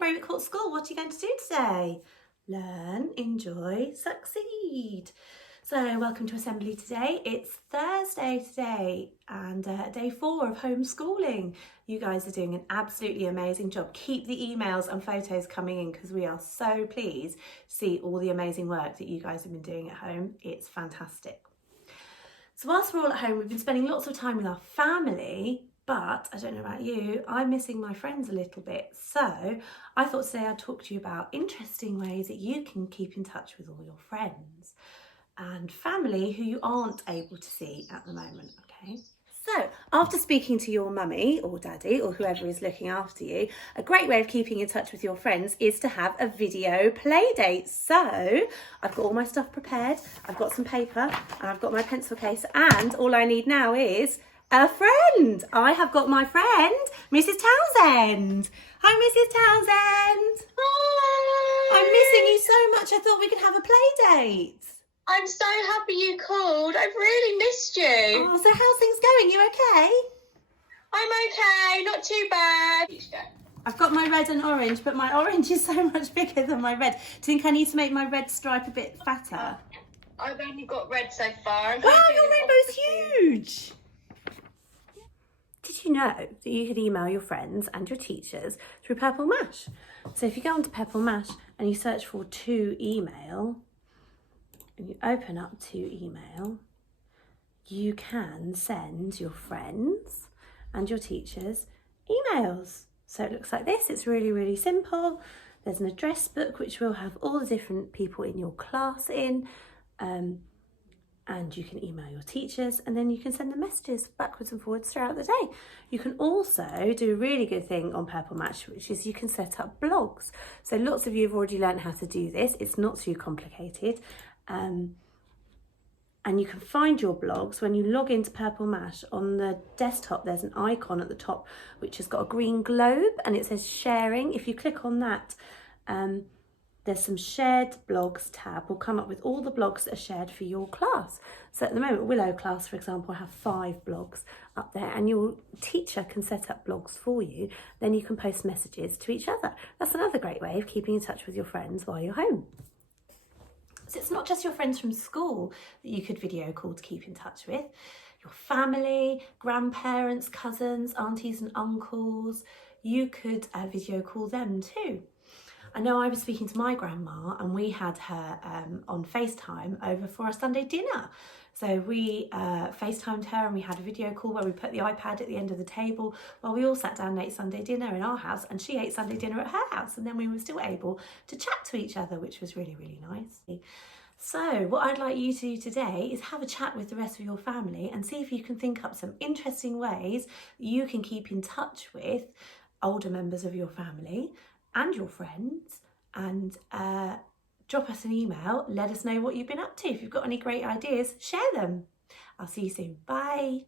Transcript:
Brave Court School. What are you going to do today? Learn, enjoy, succeed. So welcome to assembly today. It's Thursday today and day 4 of homeschooling. You guys are doing an absolutely amazing job. Keep the emails and photos coming in because we are so pleased to see all the amazing work that you guys have been doing at home. It's fantastic. So whilst we're all at home, we've been spending lots of time with our family, but I don't know about you, I'm missing my friends a little bit. So I thought today I'd talk to you about interesting ways that you can keep in touch with all your friends and family who you aren't able to see at the moment, okay? So after speaking to your mummy or daddy or whoever is looking after you, a great way of keeping in touch with your friends is to have a video play date. So I've got all my stuff prepared, I've got some paper and I've got my pencil case, and all I need now is a friend. I have got my friend, Mrs. Townsend. Hi, Mrs. Townsend. Hi. I'm missing you so much. I thought we could have a play date. I'm so happy you called. I've really missed you. Oh, so how's things going? You okay? I'm okay, not too bad. I've got my red and orange, but my orange is so much bigger than my red. Do you think I need to make my red stripe a bit fatter? I've only got red so far. Wow, your rainbow's huge! Did you know that you could email your friends and your teachers through Purple Mash? So if you go onto Purple Mash and you search for to email, and you open up to email, you can send your friends and your teachers emails. So it looks like this. It's really, really simple. There's an address book which will have all the different people in your class in, and you can email your teachers and then you can send them messages backwards and forwards throughout the day. You can also do a really good thing on Purple Match, which is you can set up blogs. So lots of you have already learned how to do this. It's not too complicated. And you can find your blogs when you log into Purple Mash. On the desktop there's an icon at the top which has got a green globe and it says sharing. If you click on that, there's some shared blogs tab will come up with all the blogs that are shared for your class. So at the moment, Willow class, for example, have 5 blogs up there and your teacher can set up blogs for you. Then you can post messages to each other. That's another great way of keeping in touch with your friends while you're home. So it's not just your friends from school that you could video call to keep in touch with. Your family, grandparents, cousins, aunties and uncles, you could video call them too. I know I was speaking to my grandma and we had her on FaceTime over for a Sunday dinner. So we FaceTimed her and we had a video call where we put the iPad at the end of the table while we all sat down and ate Sunday dinner in our house, and she ate Sunday dinner at her house, and then we were still able to chat to each other, which was really, really nice. So what I'd like you to do today is have a chat with the rest of your family and see if you can think up some interesting ways you can keep in touch with older members of your family and your friends, and drop us an email. Let us know what you've been up to. If you've got any great ideas, share them. I'll see you soon. Bye.